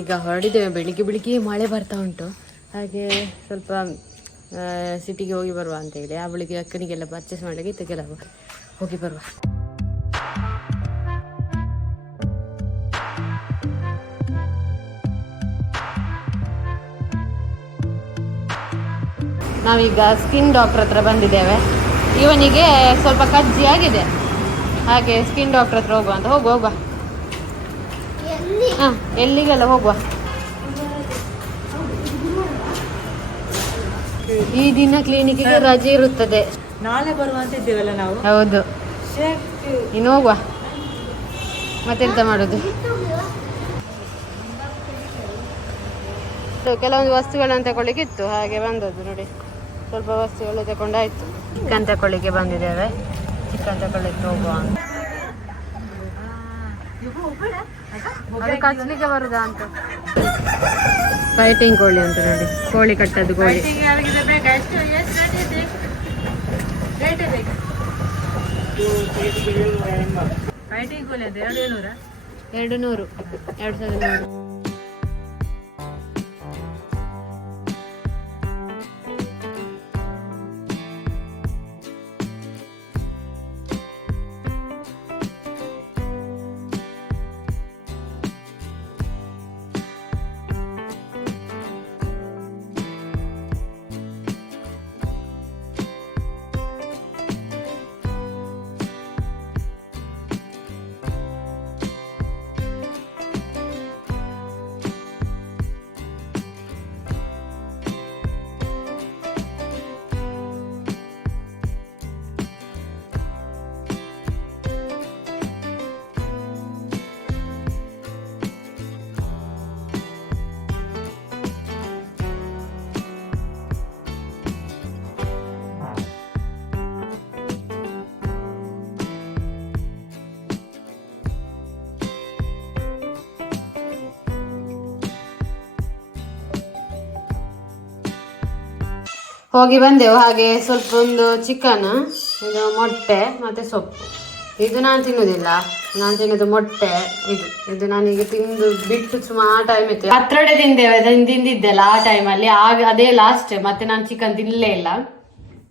ನಾವೀಗ ಹೊರಡಿದ್ದೇವೆ, ಬೆಳಿಗ್ಗೆ ಬೆಳಿಗ್ಗೆ ಮಳೆ ಬರ್ತಾ ಉಂಟು. ಹಾಗೆ ಸ್ವಲ್ಪ ಸಿಟಿಗೆ ಹೋಗಿ ಬರುವ ಅಂತ ಹೇಳಿ ಆ ಅವಳಿಗೆ ಅಕ್ಕನಿಗೆಲ್ಲ ಪರ್ಚೇಸ್ ಮಾಡಲಿಕ್ಕೆ ಇದಕ್ಕೆಲ್ಲ ಹೋಗಿ ಬರುವ. ನಾವೀಗ ಸ್ಕಿನ್ ಡಾಕ್ಟರ್ ಹತ್ರ ಬಂದಿದ್ದೇವೆ. ಇವನಿಗೆ ಸ್ವಲ್ಪ ಕಜ್ಜಿ ಆಗಿದೆ ಹಾಗೆ ಸ್ಕಿನ್ ಡಾಕ್ಟರ್ ಹತ್ರ ಹೋಗುವ ಅಂತ. ಹೋಗುವ ಹೋಗುವ. ಹಾ ಎಲ್ಲಿಗೆಲ್ಲ ಹೋಗುವ? ಈ ದಿನ ಕ್ಲಿನಿಕ್ಗೆ ರಜೆ ಇರುತ್ತದೆ. ನಾಳೆ ಬರುವಂತ ಇದ್ದೇವಲ್ಲ ನಾವು? ಹೌದು. ಇನ್ನು ಹೋಗುವ. ಮತ್ತೆಂತ ಮಾಡೋದು? ಕೆಲವೊಂದು ವಸ್ತುಗಳನ್ನು ತಗೊಳ್ಳಿಕ್ಕೆ ಇತ್ತು ಹಾಗೆ ಬಂದದ್ದು ನೋಡಿ. ಸ್ವಲ್ಪ ವಸ್ತುಗಳು ತಗೊಂಡಾಯ್ತು. ಚಿಕನ್ ತಗೊಳ್ಳಿಕ್ಕೆ ಬಂದಿದ್ದೇವೆ. ಚಿಕನ್ ತಗೊಳ್ಳಿಕ್ಕೆ ಹೋಗುವ ಕಚ್ಲಿಕ್ಕೆ ಬರುದಾ ಅಂತ. ಫೈಟಿಂಗ್ ಕೋಳಿ ಅಂತ ನೋಡಿ. ಕೋಳಿ ಕಟ್ಟದ್ದು ಕೋಳಿ. ಫೈಟಿಂಗ್ ಕೋಳಿ ಅಂತ ಎರಡು ನೂರ ಎರಡು ನೂರು ಎರಡು ಸಾವಿರದ ನೂರು. ಹೋಗಿ ಬಂದೆವು. ಹಾಗೆ ಸ್ವಲ್ಪ ಒಂದು ಚಿಕನ್ ಇದು ಮೊಟ್ಟೆ ಮತ್ತೆ ಸೊಪ್ಪು. ಇದು ನಾನು ತಿನ್ನುವುದಿಲ್ಲ ನಾನು ತಿನ್ನೋದು ಮೊಟ್ಟೆ, ಇದು. ಇದು ನಾನೀಗ ತಿಂದು ಬಿಟ್ಟು ಸುಮಾರು ಟೈಮ್ ಇತ್ತು ಹತ್ರಡೆ ತಿಂದೇವೆ ಅದನ್ನು ತಿಂದಿದ್ದೆಲ್ಲ ಆ ಟೈಮಲ್ಲಿ ಆಗ ಅದೇ ಲಾಸ್ಟ್ ಮತ್ತೆ ನಾನು ಚಿಕನ್ ತಿನ್ನಲೇ ಇಲ್ಲ.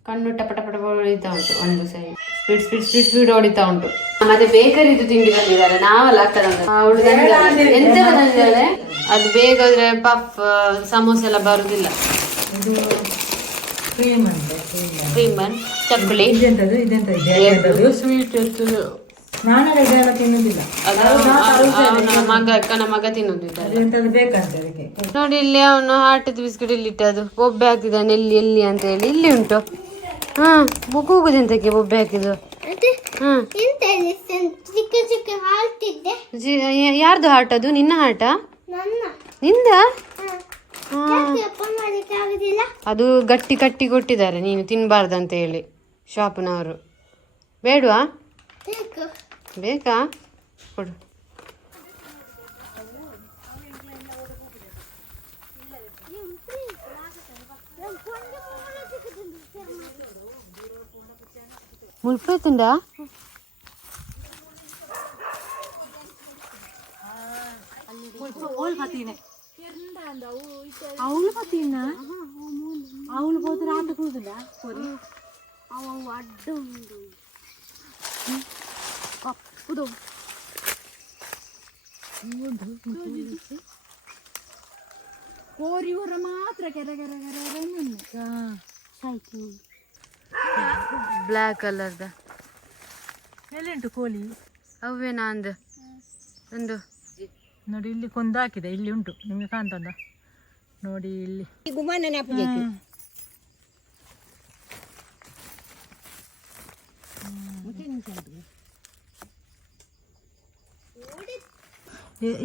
ಕಣ್ಣು ಟಪ ಟಪ ಹೊಡಿತಾ ಉಂಟು ಒಂದು side speed speed speed speed ಹೊಡಿತಾ ಉಂಟು. ಮತ್ತೆ ಬೇಕರಿದು ತಿಂಡಿ ಬಂದಿದ್ದಾರೆ. ನಾವಲ್ಲ ಅಕ್ಕ ತಂದದ್ದು. ಅವಳು ತಂದಿದ್ದಾಳೆ. ಅದು ಬೇಗ ಹೋದ್ರೆ ಪಫ್ ಸಮೋಸೆ ಎಲ್ಲ ಬರುದಿಲ್ಲ. ಕ್ರೀಮ್ ಅಂತೆ? ಸ್ವೀಟ್ ನಾನು ಇದೆಲ್ಲ ತಿನ್ನುದಿಲ್ಲ. ಅವನ ಮಗ ಅಕ್ಕನ ಮಗ ಬೇಕಂತ ಅದಕ್ಕೆ? ನೋಡಿ ಇಲ್ಲಿ ಅವನು ಹಾಟದ ಬಿಸ್ಕೆಟ್ ಇಲ್ಲಿ ಇಟ್ಟದು ಬೊಬ್ಬೆ ಹಾಕಿದ್ದಾನೆ. ಎಲ್ಲಿ ಎಲ್ಲಿ ಅಂತ ಹೇಳಿ. ಇಲ್ಲಿ ಉಂಟು. ಹಾ ಕೂಗುದೆಂತಕ್ಕೆ ಬೊಬ್ಬೆ ಹಾಕಿದ್ದು? ಚಿಕ್ಕ ಚಿಕ್ಕ ಯಾರ್ದು ಹಾಟ್ ಅದು? ನಿನ್ನ ಹಾಟ ನನ್ನ. ನಿಂದ? ಅದು ಗಟ್ಟಿ ಕಟ್ಟಿ ಕೊಟ್ಟಿದ್ದಾರೆ ನೀನು ತಿನ್ನಬಾರ್ದಂತ ಹೇಳಿ ಶಾಪ್ನವರು. ಬೇಡವಾ? ಬೇಕಾ. ಕೊಡು. ములిపోతుందా ములిపో ఓల్ ಅವ ಅಡ್ಡ ಉಂಡು ಕಪ್ಪುದು. ಕೋರಿಯೂರ ಮಾತ್ರ ಕೆರೆ ಕೆರೆ ಕೆರೆ ಬ್ಲ್ಯಾಕ್ ಕಲರ್ದ ಎಲ್ಲಿಂಟು ಕೋಳಿ? ಅವೇನಾ ಅಂದ? ಒಂದು ನೋಡಿ ಇಲ್ಲಿ ಕೊಂದು ಹಾಕಿದೆ ಇಲ್ಲಿ ಉಂಟು. ನಿಮಗೆ ಕಾಣ್ತದ? ನೋಡಿ ಇಲ್ಲಿ.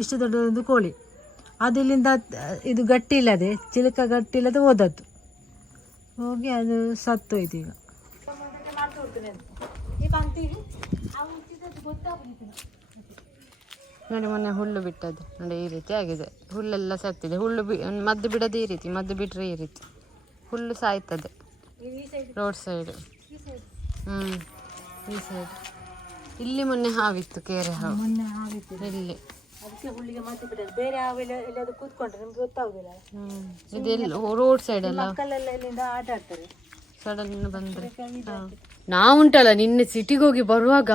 ಇಷ್ಟು ದೊಡ್ಡದೊಂದು ಕೋಳಿ. ಅದು ಇಲ್ಲಿಂದ ಇದು ಗಟ್ಟಿ ಇಲ್ಲದೆ ಚಿಲಕ ಗಟ್ಟಿ ಇಲ್ಲದೆ ಹೋದದ್ದು. ಹೋಗಿ ಅದು ಸತ್ತೋಯ್ತು ಈಗ. ನೋಡಿ ಮೊನ್ನೆ ಹುಲ್ಲು ಬಿಟ್ಟದ್ದು. ನೋಡಿ ಈ ರೀತಿ ಆಗಿದೆ. ಹುಲ್ಲೆಲ್ಲ ಸತ್ತಿದೆ. ಹುಲ್ಲು ಬಿ ಮದ್ದು ಬಿಡೋದು ಈ ರೀತಿ ಮದ್ದು ಬಿಟ್ಟರೆ ಈ ರೀತಿ. ಹುಲ್ಲು ಸಾಯ್ತದೆ. ರೋಡ್ ಸೈಡ್ ಹ್ಞೂ ಈ ಸೈಡ್ ಇಲ್ಲಿ ಮೊನ್ನೆ ಹಾವಿತ್ತು ಕೇರೆ ಹಾವು. ಇಲ್ಲಿ. ಬೇರೆ ರೋಡ್ ಸೈಡ್ ಅಲ್ಲ? ಸಡನ್ ಬಂದ್ರೆ. ನಾವುಂಟಲ್ಲ ನಿನ್ನೆ ಸಿಟಿಗೆ ಹೋಗಿ ಬರುವಾಗ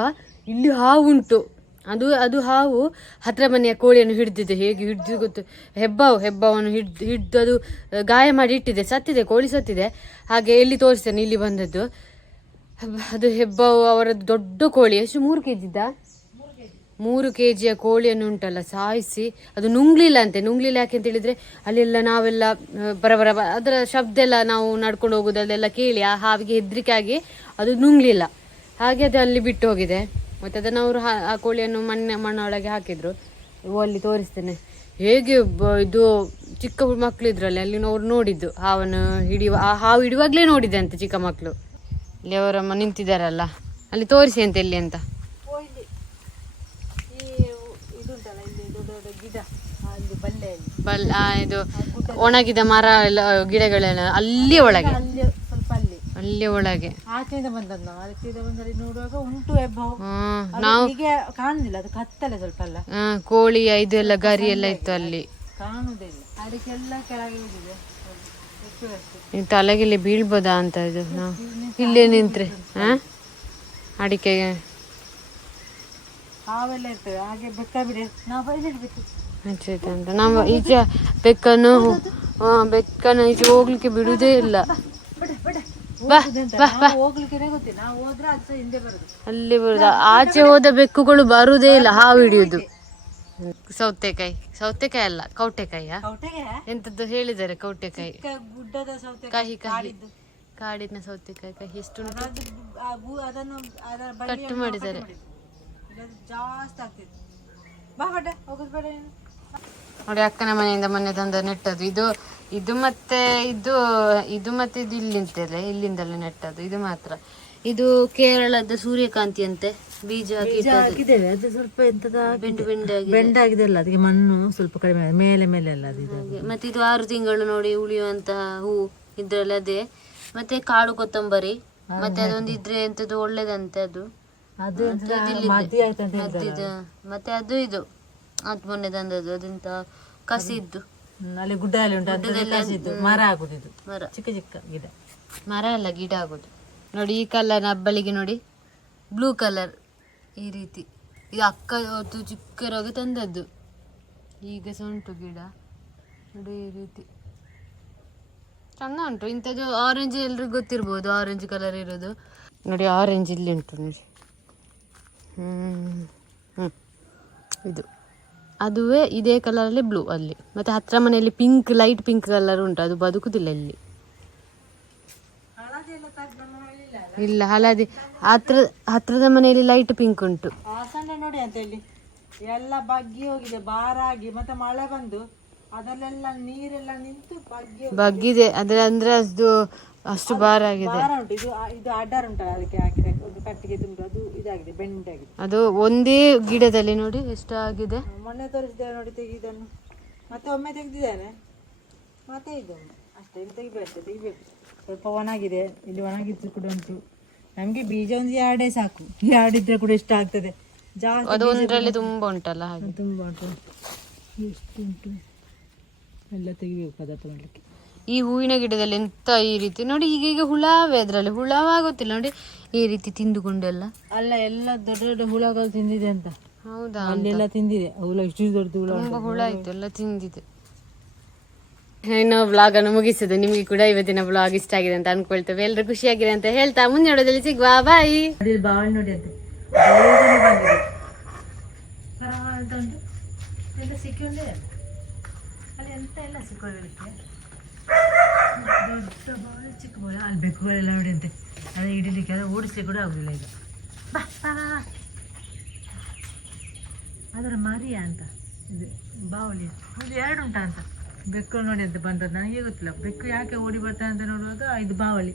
ಇಲ್ಲಿ ಹಾವು ಉಂಟು ಅದು ಅದು ಹಾವು ಹತ್ರ ಮನೆಯ ಕೋಳಿಯನ್ನು ಹಿಡಿದಿದೆ, ಹೇಗೆ ಹಿಡಿದು ಗೊತ್ತು, ಹೆಬ್ಬಾವು, ಹೆಬ್ಬಾವನ್ನು ಹಿಡ್ದು ಹಿಡ್ದು ಅದು ಗಾಯ ಮಾಡಿ ಇಟ್ಟಿದೆ, ಸತ್ತಿದೆ, ಕೋಳಿ ಸತ್ತಿದೆ. ಹಾಗೆ ಎಲ್ಲಿ ತೋರಿಸ್ತೇನೆ, ಇಲ್ಲಿ ಬಂದದ್ದು. ಅದು ಹೆಬ್ಬಾವು ಅವರದ್ದು ದೊಡ್ಡ ಕೋಳಿ, ಎಷ್ಟು, ಮೂರು ಕೆ ಜಿದ್ದ ಮೂರು ಕೆ ಜಿಯ ಕೋಳಿಯನ್ನು ಉಂಟಲ್ಲ, ಸಾಯಿಸಿ, ಅದು ನುಂಗ್ಲಿಲ್ಲ ಅಂತೆ, ನುಂಗ್ಲಿಲ್ಲ ಯಾಕೆ ಅಂತ ಹೇಳಿದ್ರೆ, ಅಲ್ಲೆಲ್ಲ ನಾವೆಲ್ಲ ಬರ ಬರಬರ ಅದರ ಶಬ್ದ ಎಲ್ಲ ನಾವು ನಡ್ಕೊಂಡು ಹೋಗೋದಲ್ಲೆಲ್ಲ ಕೇಳಿ, ಆ ಹಾವಿಗೆ ಹೆದರಿಕೆ ಆಗಿ ಅದು ನುಂಗ್ಲಿಲ್ಲ. ಹಾಗೆ ಅದು ಅಲ್ಲಿ ಬಿಟ್ಟು ಹೋಗಿದೆ. ಮತ್ತೆ ಅದನ್ನು ಅವರು ಆ ಕೋಳಿಯನ್ನು ಮಣ್ಣೆ ಮಣ್ಣೊಳಗೆ ಹಾಕಿದ್ರು. ಅಲ್ಲಿ ತೋರಿಸ್ತೇನೆ. ಹೇಗೆ ಇದು ಚಿಕ್ಕ ಮಕ್ಕಳು ಇದ್ರಲ್ಲಿ ಅಲ್ಲಿ ಅವ್ರು ನೋಡಿದ್ದು. ಹಾವನ್ನು ಹಿಡಿಯುವ ಆ ಹಾವು ಹಿಡಿಯುವಾಗಲೇ ನೋಡಿದೆ ಅಂತ ಚಿಕ್ಕ ಮಕ್ಕಳು ಇಲ್ಲಿ ಅವರಮ್ಮ ನಿಂತಿದ್ದಾರಲ್ಲ. ಅಲ್ಲಿ ತೋರಿಸಿ ಅಂತ ಎಲ್ಲಿ ಅಂತ. ಇಲ್ಲಿ. ಈ ಇದುಂಟಲ್ಲ ಇಲ್ಲಿ ದೊಡ್ಡ ದೊಡ್ಡ ಗಿಡ. ಅಲ್ಲಿ ಬಲ್ಲೆಯಲ್ಲಿ ಬಲ್ ಆ, ಇದು ಒಣಗಿದ ಮರ ಎಲ್ಲ ಗಿಡಗಳೆಲ್ಲ ಅಲ್ಲಿ ಒಳಗೆ. ಅಲ್ಲಿ ಒಳಗೆ. ಆಚೆಯಿಂದ ಬಂದದ್ದು ನಾವು ಆಚೆಯಿಂದ ಬಂದಲ್ಲಿ ನೋಡುವಾಗ ಉಂಟು ನಾವು ಹೀಗೆ ಕಾಣುದಿಲ್ಲ ಅದು ಕತ್ತಲೆ ಸ್ವಲ್ಪ ಅಲ್ಲ. ಕೋಳಿ ಇದು ಎಲ್ಲ ಗರಿ ಎಲ್ಲ ಇತ್ತು ಅಲ್ಲಿ. ಕಾಣುದಿಲ್ಲ. ಅದಕ್ಕೆಲ್ಲ ಕೆಳಗೆ ಹೋಗಿದೆ. ತಲೆಗಿಲ್ಲಿ ಬೀಳ್ಬೋದಾ ಅಂತ ಇದು? ನಾವು ಇಲ್ಲೇ ನಿಂತ್ರೆ ಹಾ? ಅಡಿಕೆಗೆ ಹಾವೆಲ್ಲ ಇರ್ತವೆ ಹಾಗೆ ಬೆಕ್ಕ ಬಿಡಿ. ನಾವು ಬೈದಿಡ್ಬೇಕು ಅಂತ. ನಾವು ಈಚೆ ಬೆಕ್ಕನ್ನು ಬೆಕ್ಕನ್ನು ಈಚೆ ಹೋಗ್ಲಿಕ್ಕೆ ಬಿಡುವುದೇ ಇಲ್ಲ. ಅಲ್ಲಿ ಬರುದ. ಆಚೆ ಹೋದ ಬೆಕ್ಕುಗಳು ಬರುದೇ ಇಲ್ಲ ಹಾವು ಹಿಡಿಯುದು. ಸೌತೆಕಾಯಿ ಸೌತೆಕಾಯಿ ಅಲ್ಲ, ಕೌಟೆಕಾಯಿಯ? ಎಂತದ್ದು ಹೇಳಿದ್ದಾರೆ ಕೌಟೆಕಾಯಿ? ಕಹಿ ಕಹಿ ಕಾಡಿನ ಸೌತೆಕಾಯಿ ಕಹಿ ಎಷ್ಟು ಕಟ್ ಮಾಡಿದ್ದಾರೆ. ಜಾಸ್ತಿ ಆಗ್ತಿತ್ತು ನೋಡಿ ಅಕ್ಕನ ಮನೆಯಿಂದ ಮೊನ್ನೆ ತಂದ ನೆಟ್ಟದ್ದು. ಇದು ಇದು ಮತ್ತೆ ಇದು ಇದು ಮತ್ತೆ ಇದು ಇಲ್ಲಿಂದಲೇ ಇಲ್ಲಿಂದಲೇ ನೆಟ್ಟದ್ದು. ಇದು ಮಾತ್ರ. ಇದು ಕೇರಳದ ಸೂರ್ಯಕಾಂತಿ ಅಂತೆ. ಬೀಜ ಹಾಕಿ ಹಾಕಿದ್ದೇವೆ. ಅದು ಸ್ವಲ್ಪ ಎಂತದ ಬೆಂಡು ಬೆಂಡಾಗಿ ಬೆಂಡ ಆಗಿದೆ. ಅಲ್ಲ ಅದಕ್ಕೆ ಮಣ್ಣು ಸ್ವಲ್ಪ ಕಡಿಮೆ ಮೇಲೆ ಮೇಲೆ ಅಲ್ಲ ಅದು ಮತ್ತೆ ಇದು ಆರು ತಿಂಗಳು ನೋಡಿ ಉಳಿಯುವಂತಹ ಹೂ ಇದ್ರಲ್ಲಿ ಅದೇ. ಮತ್ತೆ ಕಾಡು ಕೊತ್ತಂಬರಿ. ಮತ್ತೆ ಅದೊಂದು ಇದ್ರೆ ಎಂತದ್ದು ಒಳ್ಳೇದಂತೆ ಅದು. ಮತ್ತೆ ಅದು ಇದು. ಅದು ಮೊನ್ನೆ ತಂದದ್ದು ಅದೆಂತ ಕಸಿದ್ದು ಅಲ್ಲಿ ಗುಡ್ಡ ಅಲ್ಲಿ ಉಂಟು ಅದ್ರಲ್ಲಿ ಕಸಿದ್ದು ಮರ ಮರ. ಚಿಕ್ಕ ಚಿಕ್ಕ ಗಿಡ. ಮರ ಅಲ್ಲ ಗಿಡ ಆಗುದು. ನೋಡಿ ಈ ಕಲರ್ ಹಬ್ಬಳಿಗೆ ನೋಡಿ. ಬ್ಲೂ ಕಲರ್ ಈ ರೀತಿ. ಇದು ಅಕ್ಕ ಅವತ್ತು ಚಿಕ್ಕರಾಗ ತಂದದ್ದು. ಈಗ ಸಹ ಉಂಟು ಗಿಡ. ನೋಡಿ ಈ ರೀತಿ. ಚಂದ ಉಂಟು. ಇಂಥದ್ದು ಆರೆಂಜ್ ಎಲ್ರಿಗೂ ಗೊತ್ತಿರ್ಬೋದು ಆರೆಂಜ್ ಕಲರ್ ಇರೋದು. ನೋಡಿ ಆರೆಂಜ್ ಇಲ್ಲಿ ಉಂಟು ನೋಡಿ. ಹ್ಮ್ ಹ್ಮ್. ಇದು. ಅದುವೇ ಇದೇ ಕಲರಲ್ಲಿ ಬ್ಲೂ ಅಲ್ಲಿ. ಮತ್ತೆ ಹತ್ರ ಮನೆಯಲ್ಲಿ ಪಿಂಕ್ ಲೈಟ್ ಪಿಂಕ್ ಕಲರ್ ಉಂಟು. ಅದು ಬದುಕುದಿಲ್ಲ ಇಲ್ಲಿ. ಇಲ್ಲ, ಹಳದಿ. ಹತ್ರ, ಹತ್ರದ ಮನೆಯಲ್ಲಿ ಲೈಟ್ ಪಿಂಕ್ ಉಂಟು. ನೋಡಿ ಅಂತ ಎಲ್ಲ ಬಗ್ಗಿ ಹೋಗಿದೆ, ಬಾರಾಗಿ. ಮತ್ತೆ ಮಳೆ ಬಂದು. ಅದರಲ್ಲೆಲ್ಲ ನೀರೆಲ್ಲ ನಿಂತು ಬಗ್ಗಿ ಬಗ್ಗಿದೆ. ಅದ್ರ ಅಂದ್ರೆ ಅದು ಅಷ್ಟು ಭಾರ ಆಗಿದೆ. ಭಾರ ಉಂಟು. ಇದು ಇದು ಅಡ್ಡರ್ ಉಂಟಲ್ಲ ಅದಕ್ಕೆ ಹಾಕಿದ ಒಂದು ಕಟ್ಟಿಗೆ ತುಂಡು ಅದು ಇದಾಗಿದೆ ಬೆಂಡಾಗಿದೆ. ಅದು ಒಂದೇ ಗಿಡದಲ್ಲಿ ನೋಡಿ ಎಷ್ಟು ಆಗಿದೆ. ಮೊನ್ನೆ ತೋರಿಸಿದ್ದೇವೆ ನೋಡಿ ತೆಗೆದನ್ನು. ಮತ್ತೆ ಒಮ್ಮೆ ತೆಗೆದಿದ್ದೇನೆ. ಮತ್ತೆ ಇದು ಅಷ್ಟೇ ಇದು ತೆಗಿಬೇಕು ತೆಗಿಬೇಕು. ಸ್ವಲ್ಪ ಒಣಗಿದೆ. ಇಲ್ಲಿ ಒಣಗಿದ್ರು ಕೂಡ ಉಂಟು. ನಮಗೆ ಬೀಜ ಒಂದು ಎರಡೇ ಸಾಕು. ಎರಡಿದ್ರೆ ಕೂಡ ಇಷ್ಟ ಆಗ್ತದೆ. ಜಾಸ್ತಿ ಅದು ಒಂದ್ರಲ್ಲಿ ತುಂಬಾ ಉಂಟಲ್ಲ ಹಾಗೆ. ತುಂಬ ಉಂಟು. ಎಷ್ಟು ಉಂಟು. ಎಲ್ಲ ತೆಗಿಬೇಕು ಪದಾರ್ಥ ಮಾಡಲಿಕ್ಕೆ. ಈ ಹೂವಿನ ಗಿಡದಲ್ಲಿ ಎಂತ ಈ ರೀತಿ ನೋಡಿ ಈಗ ಈಗ ಹುಳವೇ ಅದ್ರಲ್ಲಿ ಹುಳವಾಗುತ್ತಿಲ್ಲ ನೋಡಿ ಈ ರೀತಿ ತಿಂದುಕೊಂಡೆಲ್ಲ ಅಲ್ಲ ಎಲ್ಲ ದೊಡ್ಡ ದೊಡ್ಡ ಹುಳಗಳು ತಿಂದಿದೆ ಅಂತ. ಹೌದಾ ಅಲ್ಲೆಲ್ಲ ತಿಂದಿದೆ. ಹುಳ ಇಷ್ಟು ದೊಡ್ಡ ಹುಳ ತುಂಬಾ ಹುಳ ಆಯ್ತು ಎಲ್ಲ ತಿಂದಿದೆ. ಇನ್ನು ಬ್ಲಾಗ್ ಅನ್ನು ಮುಗಿಸಿದೆ. ನಿಮಗೆ ಕೂಡ ಇವತ್ತಿನ ಬ್ಲಾಗ್ ಇಷ್ಟ ಆಗಿದೆ ಅಂತ ಅನ್ಕೊಳ್ತೇವೆ. ಎಲ್ಲರೂ ಖುಷಿಯಾಗಿದೆ ಅಂತ ಹೇಳ್ತಾ. ಮುಂದೆ ನೋಡೋದಲ್ಲಿ ಸಿಗುವ. ಬಾಯ್ ನೋಡಿ ಬಾವಳಿ ನೋಡಿ ಅಂತೆ. ಬೇಗನೆ ಎಂತ ಎಲ್ಲ ಸಿಕ್ಕೊಳ್ಳಲಿಕ್ಕೆ ದೊಡ್ಡ ಬಾವಳಿ ಚಿಕ್ಕ ಬಾವಳಿ ಅಲ್ಲಿ ಬೆಕ್ಕುಗಳೆಲ್ಲ ನೋಡಿ ಅಂತೆ. ಅದು ಹಿಡಿಲಿಕ್ಕೆ, ಅದು ಓಡಿಸ್ಲಿಕ್ಕೆ ಕೂಡ ಆಗಲಿಲ್ಲ ಈಗ. ಬಾ. ಅದರ ಮರಿಯ ಅಂತ. ಇದು ಬಾವಲಿ. ಒಂದು ಎರಡು ಉಂಟಾ ಅಂತ. ಬೆಕ್ಕು ನೋಡಿ ಅಂತ ಬಂದದ್ದು. ನನಗೆ ಗೊತ್ತಿಲ್ಲ. ಬೆಕ್ಕು ಯಾಕೆ ಓಡಿ ಬರ್ತಾನೆ ಅಂತ ನೋಡುವಾಗ? ಇದು ಬಾವಳಿ